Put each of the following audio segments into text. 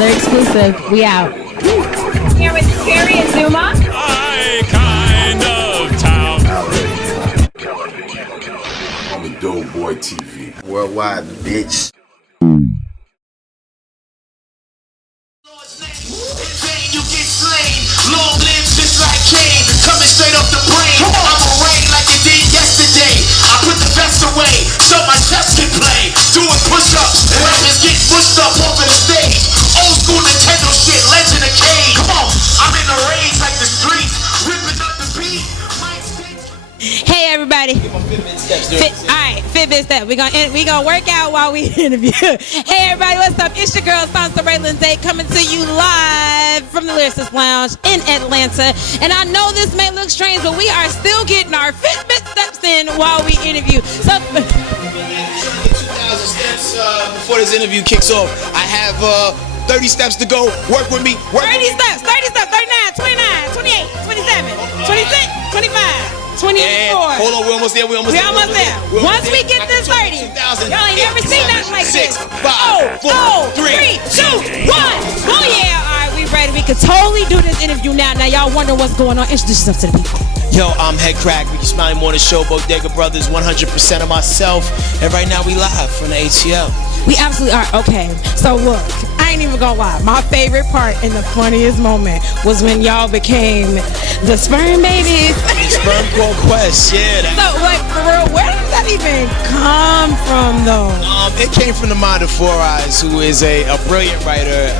Another exclusive. We out. Here with Jerry and Zuma. I kind of town. On the Doughboy TV. Worldwide, bitch. You get slain, long live just like Kane, coming straight off the brain. I'ma rain like it did yesterday. I put the vest away, so my chest can play. Doing push-ups, rappers get pushed up over the stage. Old school Nintendo shit, Legend of Kane. Come on, I'm in the rage like the streets, ripping up the beat. Hey everybody. Alright, Fitbit step. We gonna work out while we interview. Hey everybody, what's up? It's your girl Sansa Raylan Day coming to you live from the Lyricist Lounge in Atlanta. And I know this may look strange, but we are still getting our Fitbit steps in while we interview. So 2,000 steps before this interview kicks off. I have 30 steps to go. Work with me. 30 steps, 39, 29, 28, 27, 26, 25. 24. Hold on, we're almost there. We're almost there. Once we get this 30, y'all ain't never seen nothing like this. 6, 5, 4, 3, 2, 1. Oh yeah, all right, we ready. We could totally do this interview now. Now y'all wonder what's going on. Introduce yourself to the people. Yo, I'm Head Crack, Ricky Smiley Morning Show, Bodega Brothers, 100% of myself, and right now we live from the ATL. We absolutely are. Okay, so look, I ain't even gonna lie. My favorite part and the funniest moment was when y'all became the sperm babies. Sperm Call Quest, yeah. So, like, for real, where does that even come from, though? It came from the mind of Four Eyes, who is a brilliant writer,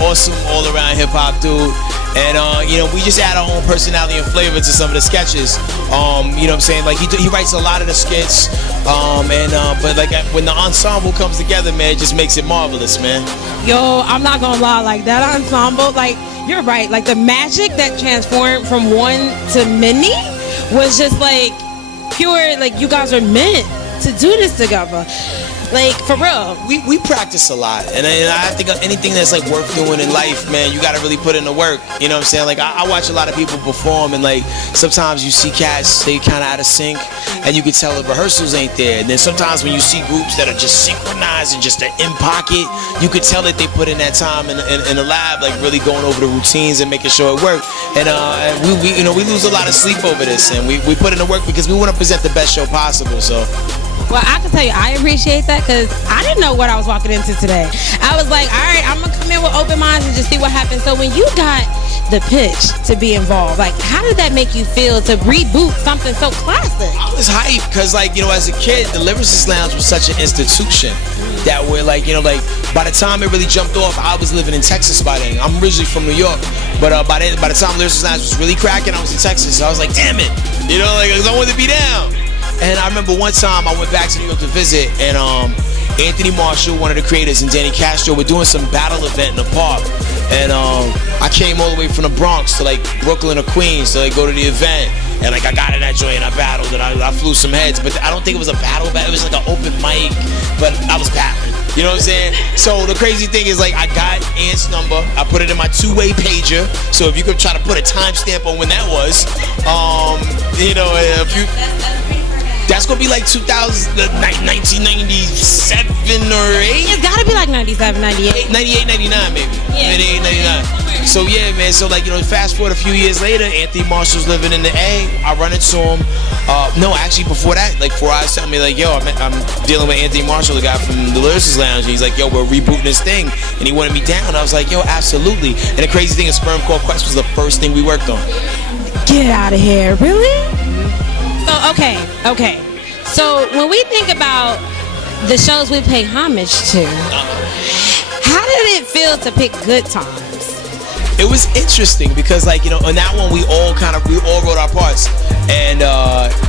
awesome all-around hip-hop dude. And, you know, we just add our own personality and flavor to some of the sketches. You know what I'm saying? Like, he writes a lot of the skits. But, like, when the ensemble comes together, man, it just makes it marvelous, man. Yo, I'm not gonna lie, like, that ensemble, like, you're right. Like, the magic that transformed from one to many was just, like, pure, like, you guys are meant to do this together. Like, for real. We practice a lot, and I think anything that's like worth doing in life, man, you gotta really put in the work. You know what I'm saying? Like, I watch a lot of people perform, and like sometimes you see cats, they kind of out of sync, and you can tell the rehearsals ain't there. And then sometimes when you see groups that are just synchronized and just in pocket, you could tell that they put in that time in the lab, like really going over the routines and making sure it worked. And we lose a lot of sleep over this, and we put in the work because we want to present the best show possible. So. Well, I can tell you, I appreciate that because I didn't know what I was walking into today. I was like, all right, I'm going to come in with open minds and just see what happens. So when you got the pitch to be involved, like, how did that make you feel to reboot something so classic? I was hyped because, like, you know, as a kid, the Lyricist Lounge was such an institution that we're like, you know, like, by the time it really jumped off, I was living in Texas by then. I'm originally from New York, but by the time Lyricist Lounge was really cracking, I was in Texas. So I was like, damn it, you know, like, 'cause I wanted to be down. And I remember one time I went back to New York to visit, and Anthony Marshall, one of the creators, and Danny Castro were doing some battle event in the park. And I came all the way from the Bronx to like Brooklyn or Queens to like go to the event. And like I got in that joint and I battled and I flew some heads. But I don't think it was a battle, it was like an open mic, but I was battling. You know what I'm saying? So the crazy thing is, like, I got Ant's number. I put it in my two-way pager. So if you could try to put a timestamp on when that was, you know, if you... That's gonna be like 1997 or 8. It's gotta be like 97, 98. 98, 99 maybe. Yeah. 98, 99. So yeah, man. So like, you know, fast forward a few years later, Anthony Marshall's living in the A. I run into him. No, actually before that, like 4 Eyes tell me like, yo, I'm dealing with Anthony Marshall, the guy from the Lyricist Lounge. And he's like, yo, we're rebooting this thing, and he wanted me down. I was like, yo, absolutely. And the crazy thing is, Sperm Call Quest was the first thing we worked on. Get out of here, really? So okay. So when we think about the shows we pay homage to, how did it feel to pick Good Times? It was interesting because, like, you know, on that one we all wrote our parts, and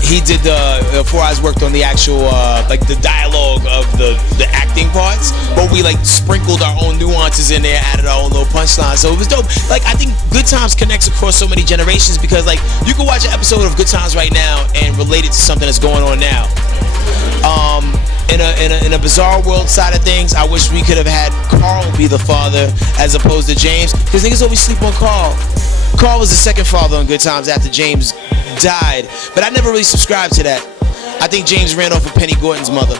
he did the 4 Eyes worked on the actual like the dialogue of the acting parts, but we like sprinkled our own nuances in there, added our own little punchlines. So it was dope. Like, I think Good Times connects across so many generations because, like, you can watch an episode of Good Times right now and relate it to something that's going on now. In a bizarre world side of things, I wish we could have had Carl be the father as opposed to James, because niggas always sleep on Carl. Carl was the second father on Good Times after James died, but I never really subscribed to that. I think James ran off with Penny Gordon's mother.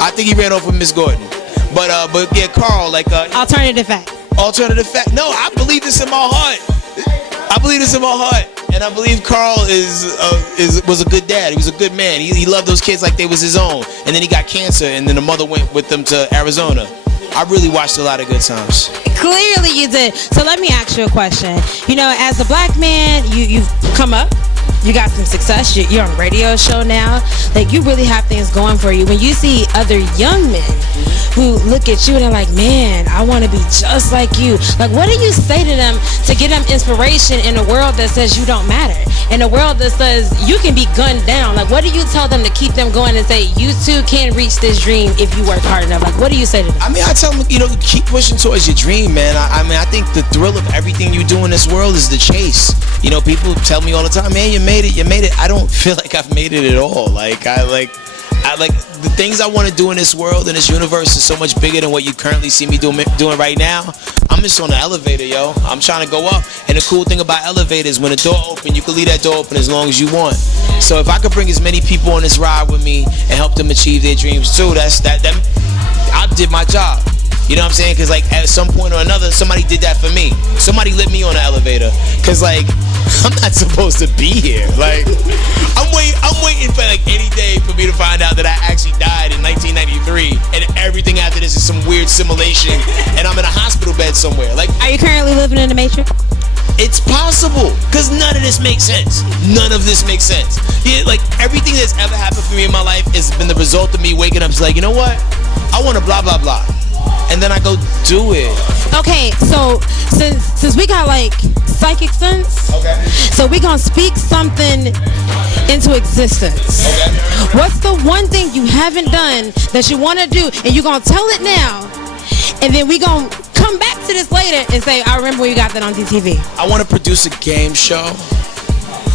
I think he ran off with Miss Gordon. But yeah, Carl, like Alternative fact. alternative fact. No, I believe this in my heart. I believe this in my heart, and I believe Carl was a good dad. He was a good man. He loved those kids like they was his own. And then he got cancer, and then the mother went with them to Arizona. I really watched a lot of good times. Clearly you did. So let me ask you a question. You know, as a black man, you've come up. You got some success. You're on a radio show now. Like, you really have things going for you. When you see other young men who look at you and they're like, man, I want to be just like you. Like, what do you say to them to give them inspiration in a world that says you don't matter? In a world that says you can be gunned down. Like, what do you tell them to keep them going and say, you too can reach this dream if you work hard enough? Like, what do you say to them? I mean, I tell them, you know, keep pushing towards your dream, man. I mean, I think the thrill of everything you do in this world is the chase. You know, people tell me all the time, man, you made it. I don't feel like I've made it at all. Like, I like the things I want to do in this world and this universe is so much bigger than what you currently see me doing right now. I'm just on the elevator, yo. I'm trying to go up. And the cool thing about elevators, when the door open, you can leave that door open as long as you want. So if I could bring as many people on this ride with me and help them achieve their dreams too, I did my job. You know what I'm saying? Because, like, at some point or another, somebody did that for me. Somebody lit me on the elevator. Because, like, I'm not supposed to be here. Like, I'm waiting for, like, any day for me to find out that I actually died in 1993. And everything after this is some weird simulation. And I'm in a hospital bed somewhere. Like, Are you currently living in the Matrix? it's possible. Because none of this makes sense. None of this makes sense. Yeah, like, everything that's ever happened for me in my life has been the result of me waking up just like, you know what? I want to blah, blah, blah. And then I go do it. Okay, so since we got like psychic sense, Okay. so we gonna speak something into existence. Okay. What's the one thing you haven't done that you want to do, and you gonna tell it now, and then we gonna come back to this later and say, I remember when you got that on DTV. I want to produce a game show,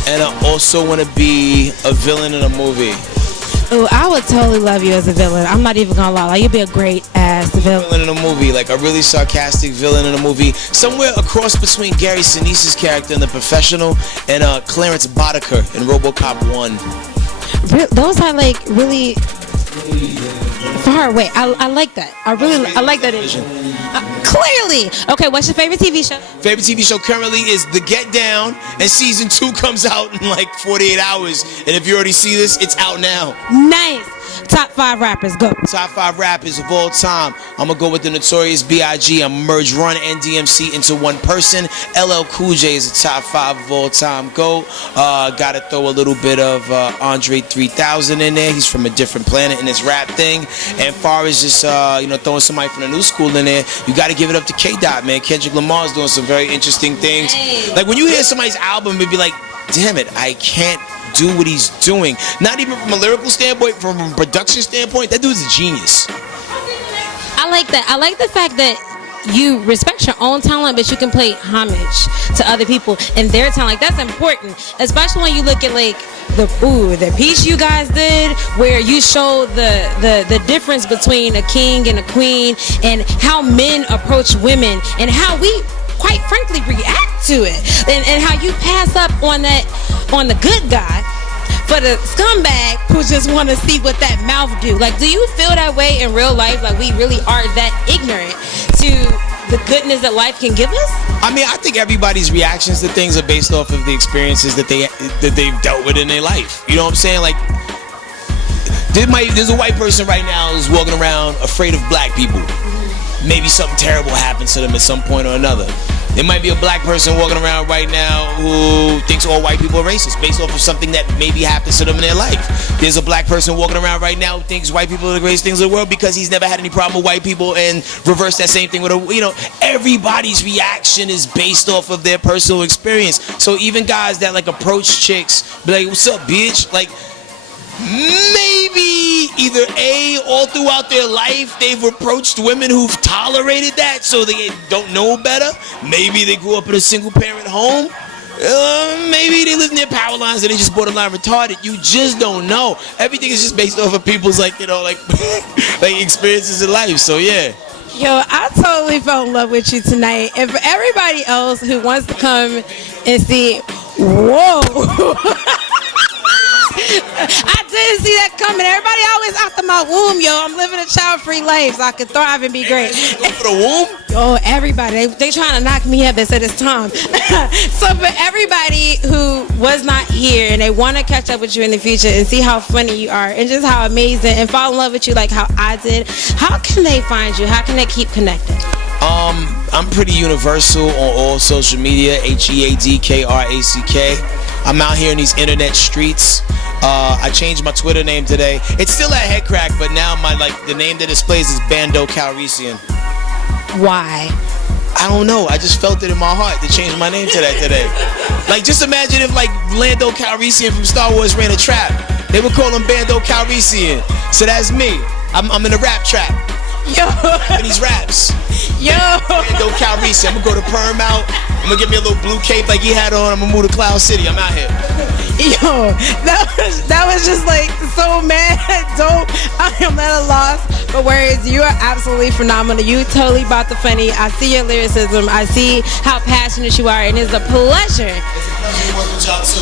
and I also want to be a villain in a movie. Ooh, I would totally love you as a villain. I'm not even gonna lie. Like, you'd be a great ass villain. Villain in a movie, like a really sarcastic villain in a movie, somewhere across between Gary Sinise's character in The Professional and Clarence Boddicker in RoboCop 1. Those are like really far away. I like that. I like that vision. Clearly. Okay, what's your favorite TV show? Favorite TV show currently is The Get Down, and season 2 comes out in like 48 hours. And if you already see this, it's out now. Nice. Top 5 rappers, go. Top 5 rappers of all time. I'm gonna go with the Notorious B.I.G. I'm gonna merge Run and DMC into one person. LL Cool J is the top 5 of all time. Go. Gotta throw a little bit of Andre 3000 in there. He's from a different planet in this rap thing. And far as just throwing somebody from the new school in there, you gotta give it up to K-Dot, man. Kendrick Lamar's doing some very interesting things. Like, when you hear somebody's album, it'd be like, damn it, I can't do what he's doing. Not even from a lyrical standpoint, from a production standpoint, that dude's a genius. I like that. I like the fact that you respect your own talent, but you can pay homage to other people and their talent. Like, that's important, especially when you look at like the piece you guys did, where you show the difference between a king and a queen, and how men approach women, and how we quite frankly react to it, and how you pass up on the good guy for the scumbag who just want to see what that mouth do. Like, do you feel that way in real life? Like, we really are that ignorant to the goodness that life can give us? I mean, I think everybody's reactions to things are based off of the experiences that they've dealt with in their life. You know what I'm saying? Like, there's a white person right now who's walking around afraid of black people. Maybe something terrible happens to them at some point or another. There might be a black person walking around right now who thinks all white people are racist based off of something that maybe happens to them in their life. There's a black person walking around right now who thinks white people are the greatest things in the world because he's never had any problem with white people, and reverse that same thing with everybody's reaction is based off of their personal experience. So even guys that like approach chicks, be like, what's up, bitch? Like, maybe either all throughout their life they've approached women who've tolerated that, so they don't know better. Maybe they grew up in a single parent home. Maybe they live near power lines and they just borderline retarded. You just don't know. Everything is just based off of people's like experiences in life. So yeah. Yo, I totally fell in love with you tonight. And for everybody else who wants to come and see, whoa. I didn't see that coming. Everybody always after my womb, yo. I'm living a child-free life so I can thrive and be great. Go for the womb? Yo, everybody, they trying to knock me up. They said it's time. So for everybody who was not here and they want to catch up with you in the future and see how funny you are and just how amazing and fall in love with you like how I did, how can they find you? How can they keep connected? I'm pretty universal on all social media, HEADKRACK. I'm out here in these internet streets. I changed my Twitter name today. It's still at Headcrack, but now the name that displays is Bando Calrissian. Why? I don't know. I just felt it in my heart to change my name to that today. Like, just imagine if Lando Calrissian from Star Wars ran a trap. They would call him Bando Calrissian. So that's me. I'm in a rap trap. Yo. In these raps. Yo. Bando Calrissian. I'm gonna go to Perm out. I'm gonna get me a little blue cape like he had on. I'm gonna move to Cloud City. I'm out here. Yo, that was just like so mad, dope. I am at a loss for words. You are absolutely phenomenal. You totally brought the funny. I see your lyricism. I see how passionate you are, and it's a pleasure.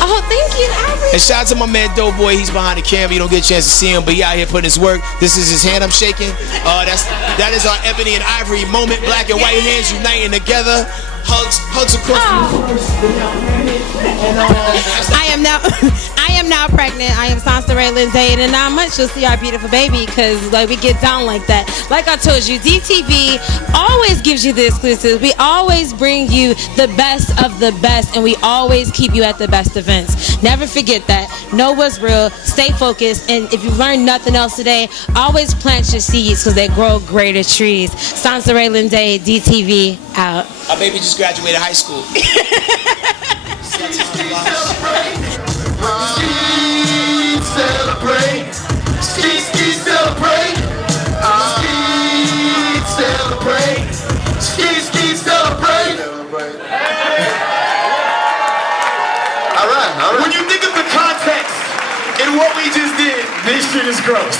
Oh, thank you, Ivory. And shout out to my man DOUGHBOY. He's behind the camera. You don't get a chance to see him, but he out here putting his work. This is his hand I'm shaking. That is our ebony and ivory moment. Black and white hands uniting together. Hugs across I am now pregnant. I am Sansa Ray Lindsay, and in 9 months you'll see our beautiful baby because we get down like that. Like I told you, DTV always gives you the exclusives. We always bring you the best of the best, and we always keep you at the best events. Never forget that. Know what's real. Stay focused, and if you learned nothing else today, always plant your seeds because they grow greater trees. Sansa Ray Lindsay, DTV out. Our baby just graduated high school. Celebrate. Ski celebrate. Ski celebrate. All right. When you think of the context in what we just did, this shit is gross.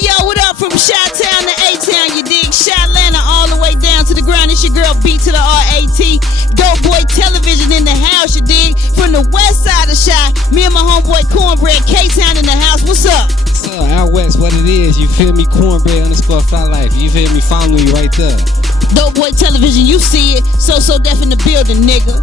Yo, what up from Chi-Town to A-Town, you dig? Chi-Atlanta all the way down to the ground. It's your girl B to the R-A-T. DOUGHBOY television in the house, you dig? From the west side of Chi, me and my homeboy Cornbread, K-Town in the house. What's up? So out west, what it is, you feel me? Cornbread _fly life. You feel me? Follow me right there. DOUGHBOY television, you see it. So deaf in the building, nigga.